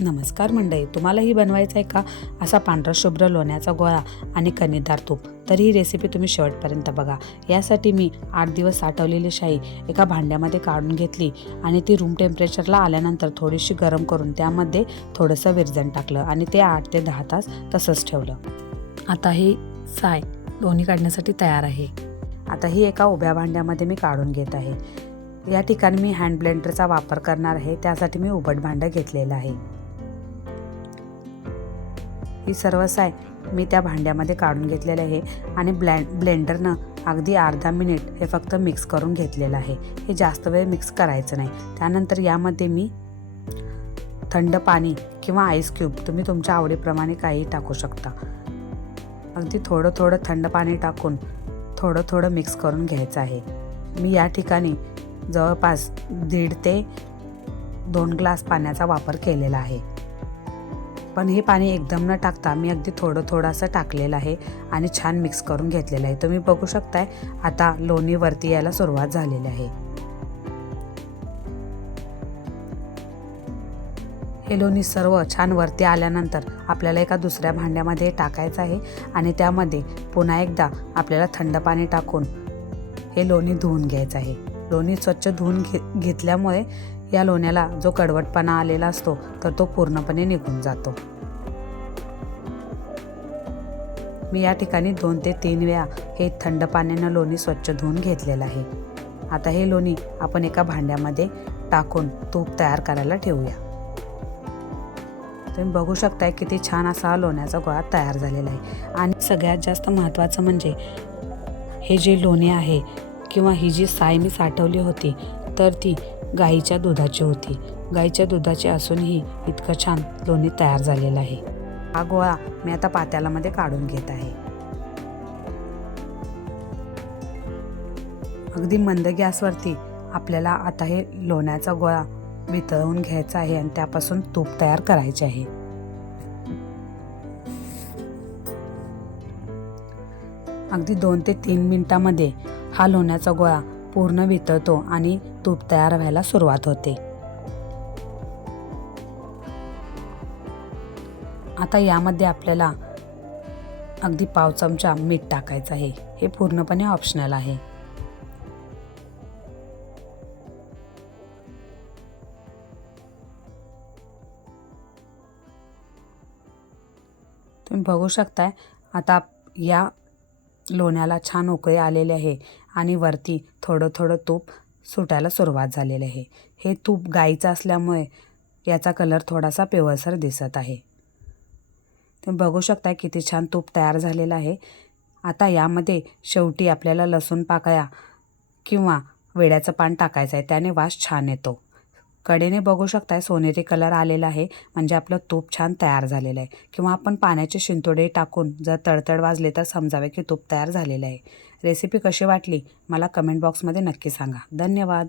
नमस्कार मंडळी तुम्हालाही बनवायचा आहे का? असा पांढरा शुभ्र लोण्याचा गोळा आणि कणीदार तूप. तर ही रेसिपी तुम्ही शेवटपर्यंत बघा. यासाठी मी आठ दिवस साठवलेली शाई एका भांड्यामध्ये काढून घेतली आणि ती रूम टेम्परेचरला आल्यानंतर थोडीशी गरम करून त्यामध्ये थोडंसं विरजण टाकलं आणि ते आठ ते दहा तास तसंच ठेवलं. आता ही साय दोन्ही काढण्यासाठी तयार आहे. आता ही एका उभ्या भांड्यामध्ये मी काढून घेत आहे. या ठिकाणी मी हँड ब्लेंडरचा वापर करणार आहे. त्यासाठी मी उबट भांडं घेतलेलं आहे. ही सर्व साय मी त्या भांड्यामध्ये काढून घेतलेलं आहे आणि ब्लँड ब्लेंडरनं अगदी अर्धा मिनिट हे फक्त मिक्स करून घेतलेलं आहे. हे जास्त वेळ मिक्स करायचं नाही. त्यानंतर यामध्ये मी थंड पाणी किंवा आईस क्यूब तुम्ही तुमच्या आवडीप्रमाणे काही टाकू शकता. अगदी थोडं थोडं थंड पाणी टाकून थोडं थोडं मिक्स करून घ्यायचं आहे. मी या ठिकाणी जवळपास दीड ते दोन ग्लास पाण्याचा वापर केलेला आहे. पण हे पाणी एकदम न टाकता मी अगदी थोडं थोडंसं टाकलेलं आहे आणि छान मिक्स करून घेतलेलं आहे. तुम्ही बघू शकताय आता लोणीवरती यायला सुरुवात झालेली आहे. हे लोणी सर्व छान वरती आल्यानंतर आपल्याला एका दुसऱ्या भांड्यामध्ये टाकायचं आहे आणि त्यामध्ये पुन्हा एकदा आपल्याला थंड पाणी टाकून हे लोणी धुवून घ्यायचं आहे. लोणी स्वच्छ धुवून घे घेतल्यामुळे या लोण्याला जो कडवटपणा आलेला असतो तर तो पूर्णपणे निघून जातो. मी या ठिकाणी दोन ते तीन वेळा हे थंड पाण्यानं लोणी स्वच्छ धुवून घेतलेलं आहे. आता हे लोणी आपण एका भांड्यामध्ये टाकून तूप तयार करायला ठेवूया. तुम्ही बघू शकताय किती छान असा हा लोण्याचा गोळा तयार झालेला आहे. आणि सगळ्यात जास्त महत्त्वाचं म्हणजे हे जे लोणी आहे किंवा ही जी साय मी साठवली होती तर ती गाईच्या दुधाची होती. गाईच्या दुधाची असूनही इतकं छान लोणी तयार झालेलं आहे. हा गोळा मी आता पात्यालामध्ये काढून घेत आहे. अगदी मंद गॅसवरती आपल्याला आता हे लोण्याचा गोळा वितळवून घ्यायचा आहे आणि त्यापासून तूप तयार करायचे आहे. अगदी दोन ते तीन मिनटामध्ये हा लोण्याचा गोळा पूर्ण वितळतो आणि तूप तयार व्हायला सुरुवात होते. आता यामध्ये आपल्याला अगदी पाव चमचा मीठ टाकायचं आहे. हे पूर्णपणे ऑप्शनल आहे. तुम्ही बघू शकताय आता या लोण्याला छान उकळी आलेले आहे. आणि वरती थोडं थोडं तूप सुटायला सुरुवात झालेली आहे. हे तूप गाईचं असल्यामुळे याचा कलर थोडासा पिवळसर दिसत आहे. तुम्ही बघू शकता किती छान तूप तयार झालेलं आहे. आता यामध्ये शेवटी आपल्याला लसूण पाकळ्या किंवा वेड्याचं पान टाकायचं आहे. त्याने वास छान येतो. कडेने बघू शकताय सोनेरी कलर आलेला आहे. म्हणजे आपलं तूप छान तयार झालेलं आहे. किंवा आपण पाण्याचे शिंतोडे टाकून जर तडतड वाजले तर समजावे की तूप तयार झालेलं आहे. रेसिपी कशी वाटली मला कमेंट बॉक्समध्ये नक्की सांगा. धन्यवाद.